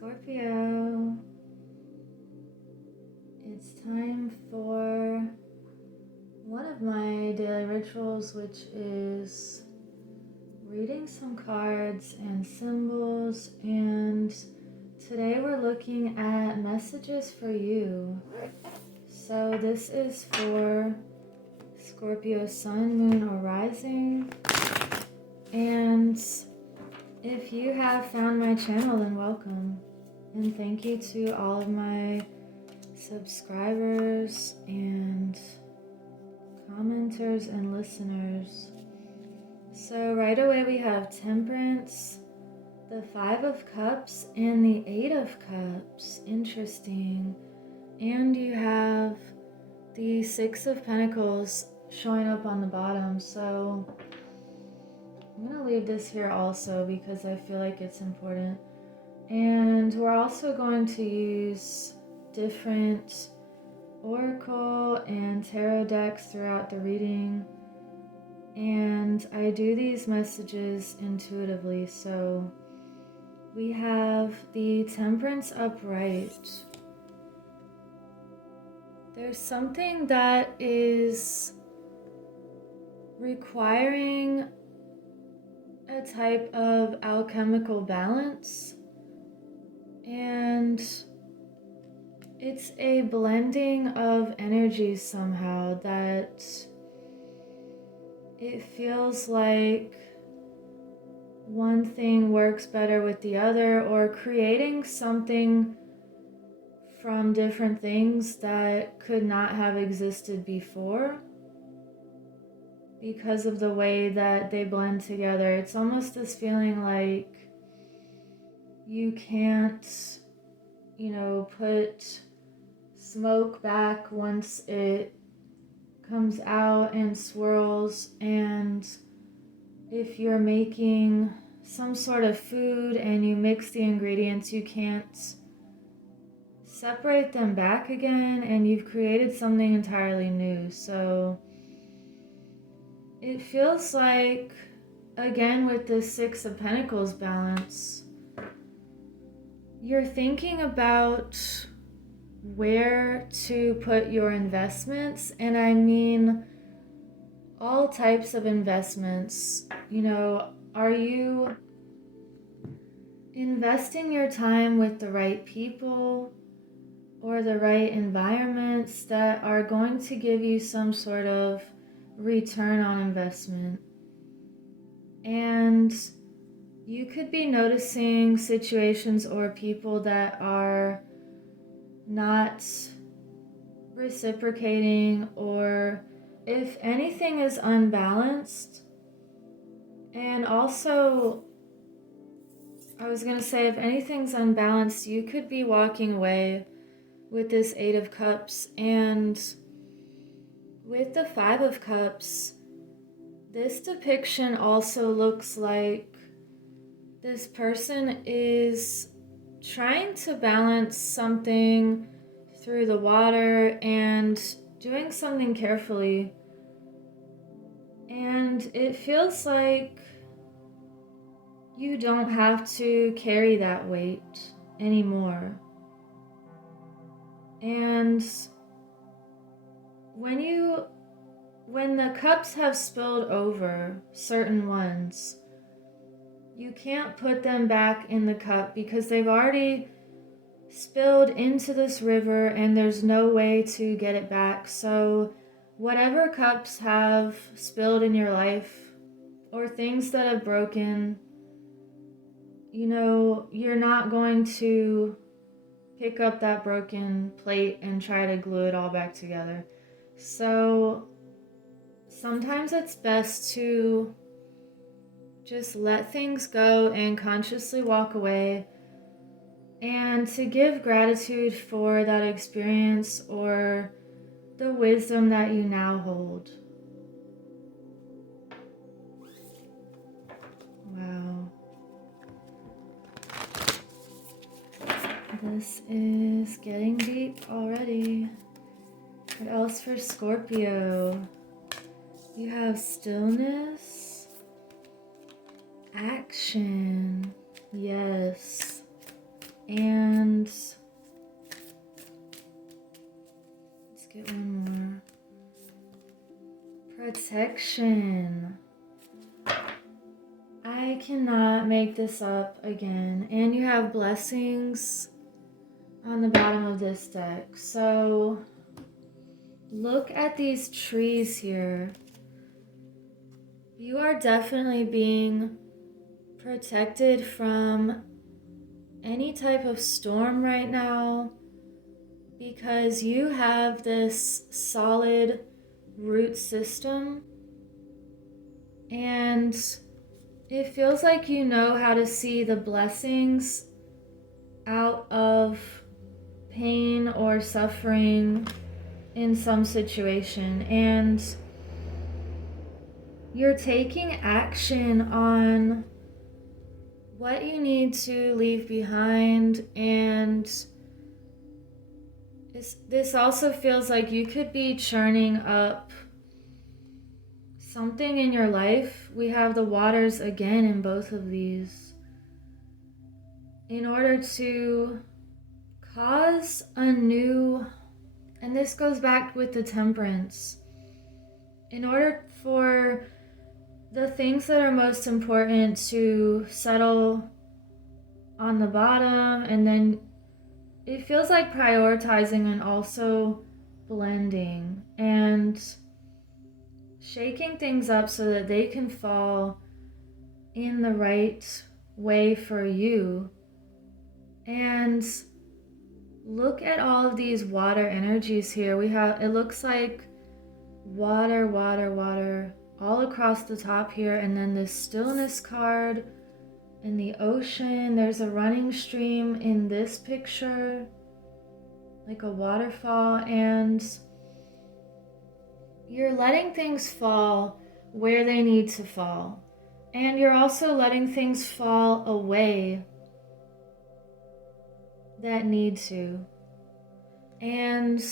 Scorpio, it's time for one of my daily rituals, which is reading some cards and symbols, and today we're looking at messages for you. So this is for Scorpio Sun, Moon, or Rising, and if you have found my channel, then welcome. And thank you to all of my subscribers and commenters and listeners. So right away we have Temperance, the 5 of Cups, and the 8 of Cups. Interesting. And you have the 6 of Pentacles showing up on the bottom. So I'm going to leave this here also because I feel like it's important. And we're also going to use different oracle and tarot decks throughout the reading. And I do these messages intuitively. So we have the Temperance upright. There's something that is requiring a type of alchemical balance, and it's a blending of energies somehow that it feels like one thing works better with the other, or creating something from different things that could not have existed before because of the way that they blend together. It's almost this feeling like you can't, put smoke back once it comes out and swirls. And if you're making some sort of food and you mix the ingredients, you can't separate them back again, and you've created something entirely new. So it feels like, again, with the 6 of Pentacles balance, you're thinking about where to put your investments, and I mean all types of investments. Are you investing your time with the right people or the right environments that are going to give you some sort of return on investment? And you could be noticing situations or people that are not reciprocating, or if anything is unbalanced. And also, I was going to say, if anything's unbalanced, you could be walking away with this 8 of Cups. And with the 5 of Cups, this depiction also looks like this person is trying to balance something through the water and doing something carefully. And it feels like you don't have to carry that weight anymore. And when the cups have spilled over, certain ones, you can't put them back in the cup because they've already spilled into this river and there's no way to get it back. So whatever cups have spilled in your life, or things that have broken, you're not going to pick up that broken plate and try to glue it all back together. So sometimes it's best to just let things go and consciously walk away, and to give gratitude for that experience or the wisdom that you now hold. Wow. This is getting deep already. What else for Scorpio? You have stillness, action, yes, and protection. I cannot make this up again. And you have blessings on the bottom of this deck. So look at these trees here. You are definitely being protected from any type of storm right now because you have this solid root system, and it feels like you know how to see the blessings out of pain or suffering in some situation, and you're taking action on what you need to leave behind. And this also feels like you could be churning up something in your life. We have the waters again in both of these. In order to cause a new, and this goes back with the temperance, in order for the things that are most important to settle on the bottom, and then it feels like prioritizing and also blending and shaking things up so that they can fall in the right way for you. And look at all of these water energies here. We have, it looks like water, water, water all across the top here, and then this stillness card in the ocean. There's a running stream in this picture, like a waterfall, and you're letting things fall where they need to fall. And you're also letting things fall away that need to. And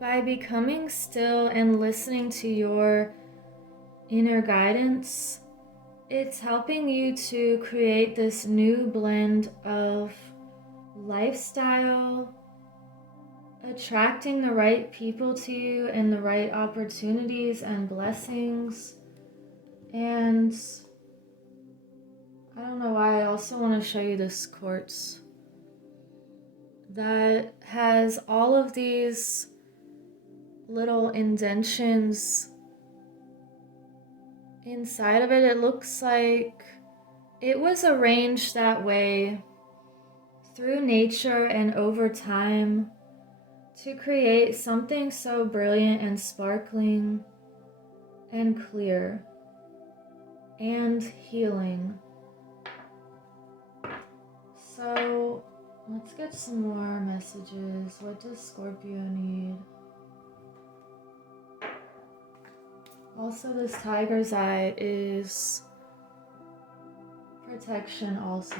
by becoming still and listening to your inner guidance, it's helping you to create this new blend of lifestyle, attracting the right people to you and the right opportunities and blessings. And I don't know why, I also want to show you this quartz that has all of these little indentions inside of it. It looks like it was arranged that way through nature and over time to create something so brilliant and sparkling and clear and healing. So let's get some more messages. What does Scorpio need? Also, this tiger's eye is protection also.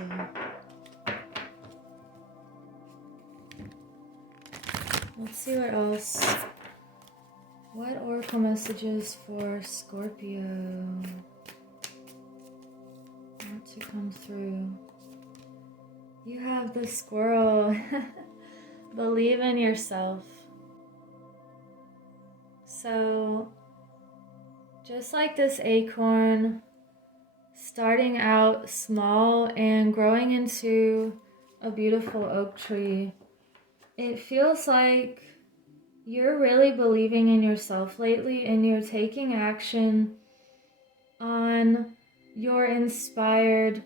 Let's see what else. What oracle messages for Scorpio want to come through? You have the squirrel. Believe in yourself. So, just like this acorn, starting out small and growing into a beautiful oak tree, it feels like you're really believing in yourself lately, and you're taking action on your inspired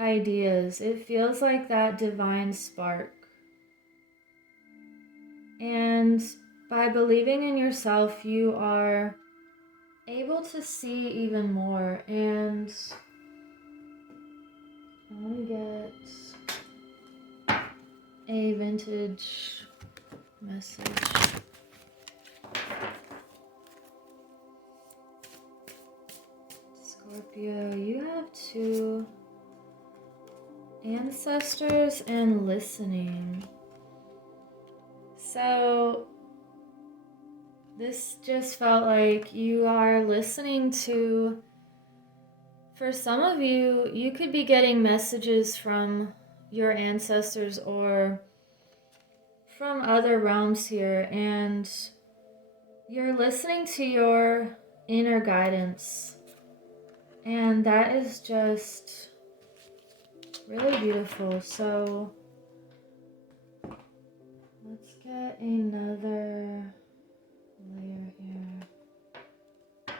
ideas. It feels like that divine spark. And by believing in yourself, you are able to see even more. And let me get a vintage message. Scorpio, you have 2 ancestors and listening. So this just felt like you are listening to, for some of you, you could be getting messages from your ancestors or from other realms here, and you're listening to your inner guidance. And that is just really beautiful. So let's get another layer here. I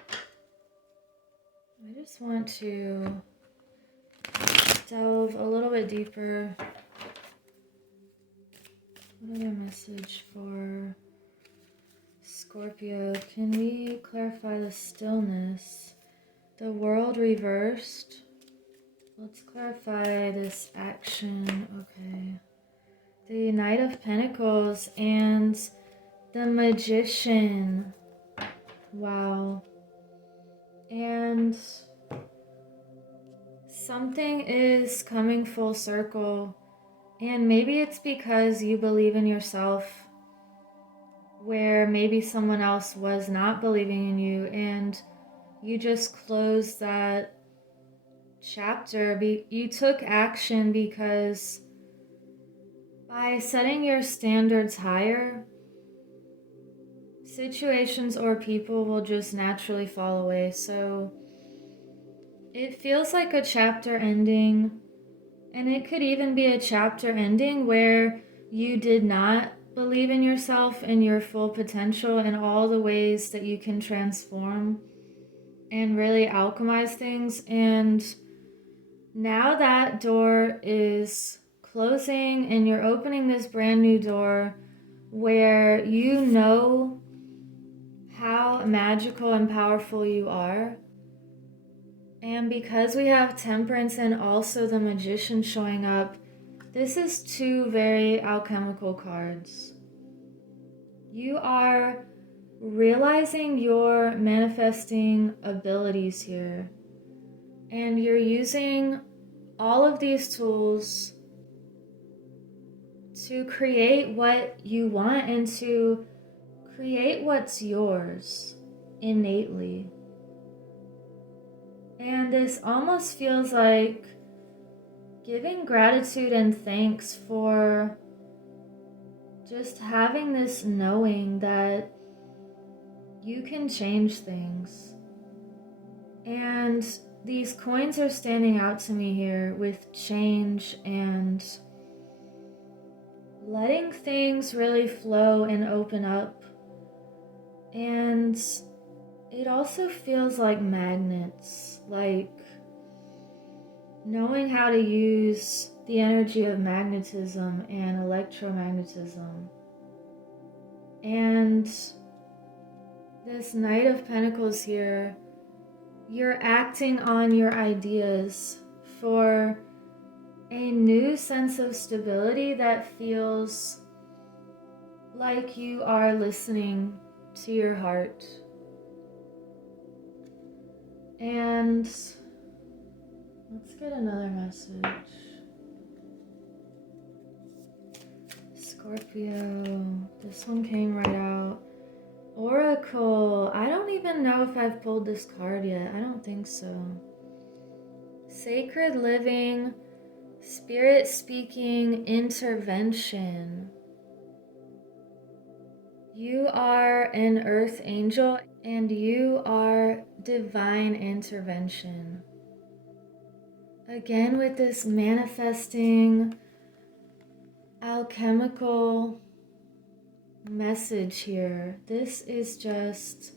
just want to delve a little bit deeper. What other message for Scorpio? Can we clarify the stillness? The world reversed. Let's clarify this action. Okay. The Knight of Pentacles and the Magician. Wow. And something is coming full circle. And maybe it's because you believe in yourself, where maybe someone else was not believing in you, and you just closed that chapter. You took action because by setting your standards higher, situations or people will just naturally fall away. So it feels like a chapter ending, and it could even be a chapter ending where you did not believe in yourself and your full potential and all the ways that you can transform and really alchemize things. And now that door is closing and you're opening this brand new door where you know how magical and powerful you are. And because we have Temperance and also the Magician showing up, this is two very alchemical cards. You are realizing your manifesting abilities here. And you're using all of these tools to create what you want and to create what's yours innately. And this almost feels like giving gratitude and thanks for just having this knowing that you can change things. And these coins are standing out to me here with change and letting things really flow and open up. And it also feels like magnets, like knowing how to use the energy of magnetism and electromagnetism. And this Knight of Pentacles here, you're acting on your ideas for a new sense of stability that feels like you are listening to your heart. And let's get another message. Scorpio, this one came right out. Oracle, I don't even know if I've pulled this card yet. I don't think so. Sacred living, spirit speaking, intervention. You are an earth angel and you are divine intervention. Again, with this manifesting alchemical message here, this is just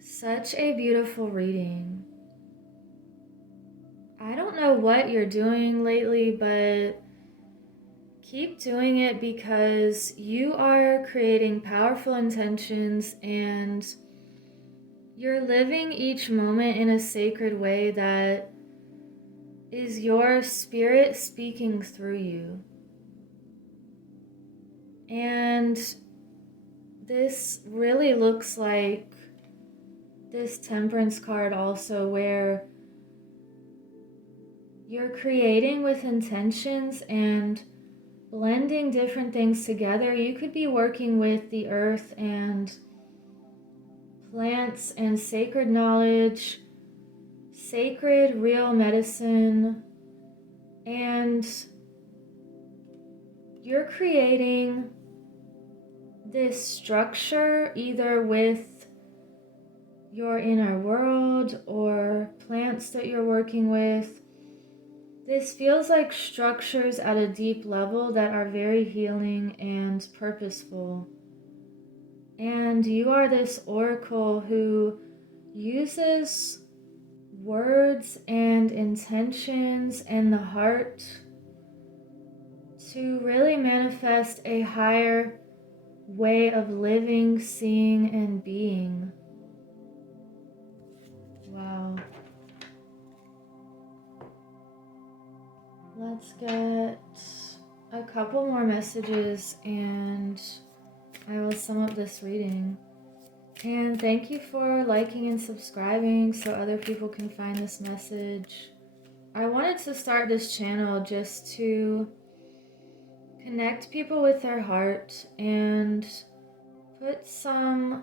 such a beautiful reading. I don't know what you're doing lately, but keep doing it because you are creating powerful intentions and you're living each moment in a sacred way that is your spirit speaking through you. And this really looks like this Temperance card also, where you're creating with intentions and blending different things together. You could be working with the earth and plants and sacred knowledge, sacred real medicine, and you're creating this structure either with your inner world or plants that you're working with. This feels like structures at a deep level that are very healing and purposeful. And you are this oracle who uses words and intentions and the heart to really manifest a higher way of living, seeing, and being. Wow. Let's get a couple more messages and I will sum up this reading. And thank you for liking and subscribing so other people can find this message. I wanted to start this channel just to connect people with their heart and put some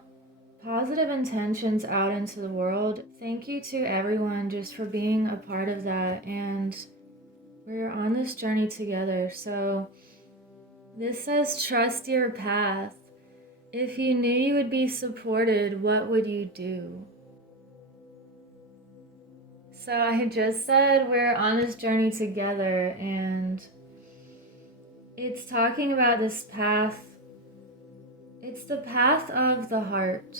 positive intentions out into the world. Thank you to everyone just for being a part of that, and we're on this journey together. So this says, trust your path. If you knew you would be supported, what would you do? So I had just said we're on this journey together, and it's talking about this path. It's the path of the heart,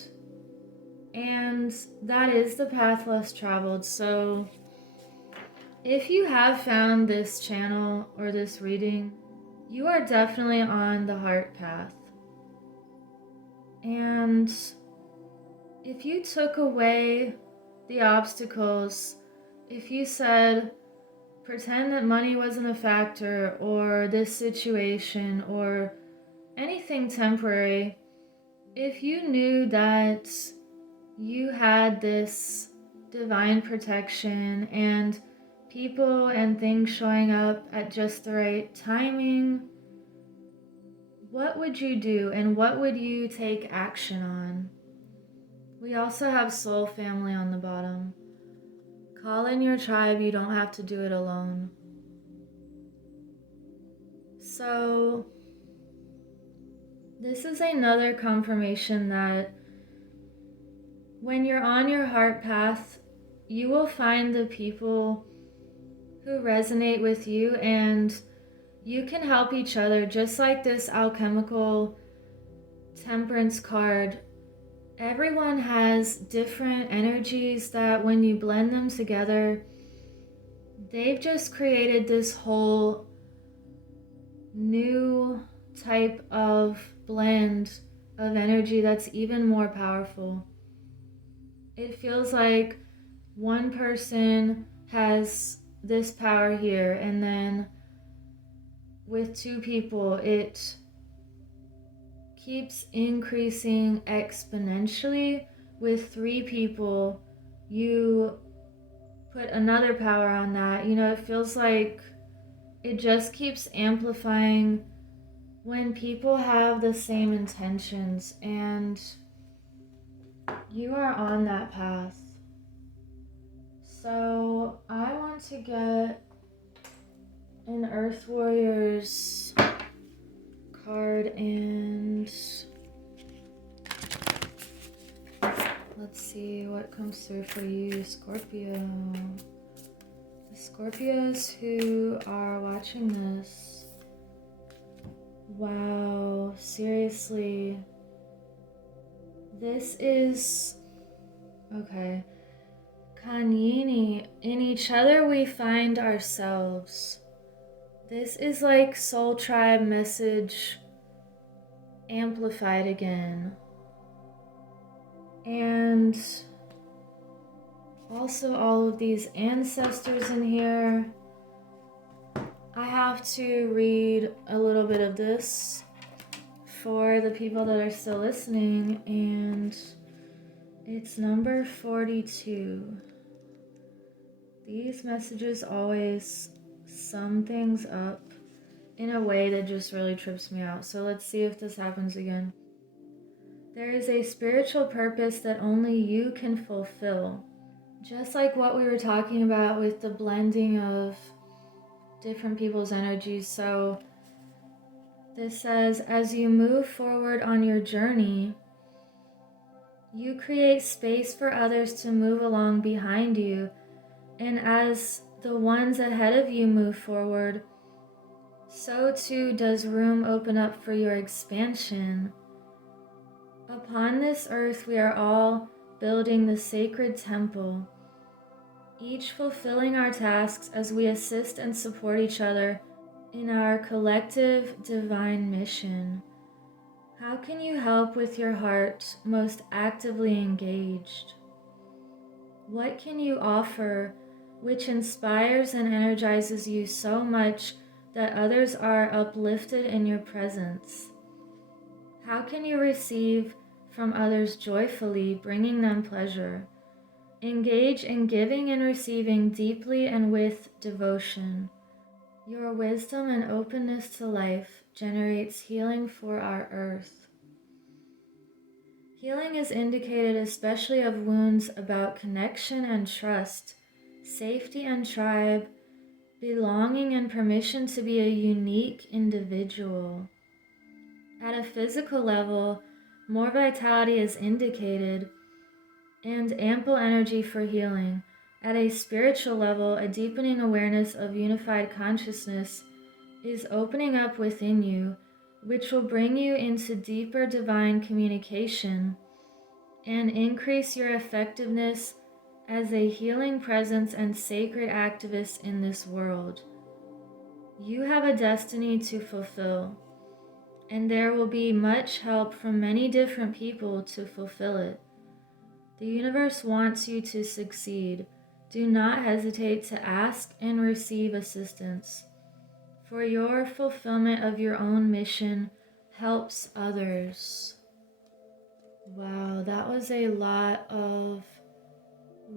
and that is the path less traveled. So if you have found this channel or this reading, you are definitely on the heart path. And if you took away the obstacles, if you said, pretend that money wasn't a factor, or this situation, or anything temporary, if you knew that you had this divine protection and people and things showing up at just the right timing, what would you do and what would you take action on? We also have soul family on the bottom. Call in your tribe, you don't have to do it alone. So this is another confirmation that when you're on your heart path, you will find the people who resonate with you, and you can help each other. Just like this alchemical temperance card, everyone has different energies that when you blend them together, they've just created this whole new type of blend of energy that's even more powerful. It feels like one person has this power here, and then with two people, it keeps increasing exponentially. With three people, you put another power on that. You know, it feels like it just keeps amplifying when people have the same intentions, and you are on that path. So I want to get an Earth Warriors card, and let's see what comes through for you, Scorpio. The Scorpios who are watching this. Wow, seriously. This is... okay. Kanyini, in each other we find ourselves. This is like soul tribe message amplified again. And also all of these ancestors in here. I have to read a little bit of this for the people that are still listening, and it's number 42. These messages always sum things up in a way that just really trips me out. So let's see if this happens again. There is a spiritual purpose that only you can fulfill. Just like what we were talking about with the blending of different people's energies. So this says, as you move forward on your journey, You create space for others to move along behind you, and as the ones ahead of you move forward, so too does room open up for your expansion. Upon this earth, we are all building the sacred temple, each fulfilling our tasks as we assist and support each other in our collective divine mission. How can you help with your heart most actively engaged? What can you offer which inspires and energizes you so much that others are uplifted in your presence? How can you receive from others joyfully, bringing them pleasure? Engage in giving and receiving deeply and with devotion. Your wisdom and openness to life generates healing for our earth. Healing is indicated especially of wounds about connection and trust, safety and tribe, belonging and permission to be a unique individual. At a physical level, more vitality is indicated and ample energy for healing. At a spiritual level, a deepening awareness of unified consciousness is opening up within you, which will bring you into deeper divine communication and increase your effectiveness as a healing presence and sacred activist in this world. You have a destiny to fulfill, and there will be much help from many different people to fulfill it. The universe wants you to succeed. Do not hesitate to ask and receive assistance, for your fulfillment of your own mission helps others. Wow, that was a lot of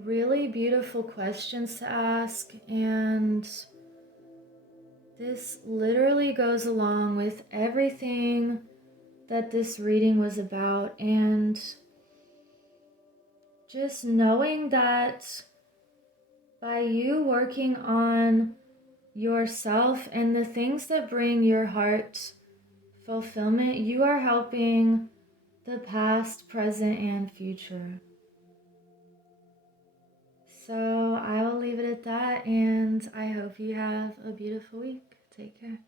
really beautiful questions to ask, and this literally goes along with everything that this reading was about. And just knowing that by you working on yourself and the things that bring your heart fulfillment, you are helping the past, present, and future. So I will leave it at that, and I hope you have a beautiful week. Take care.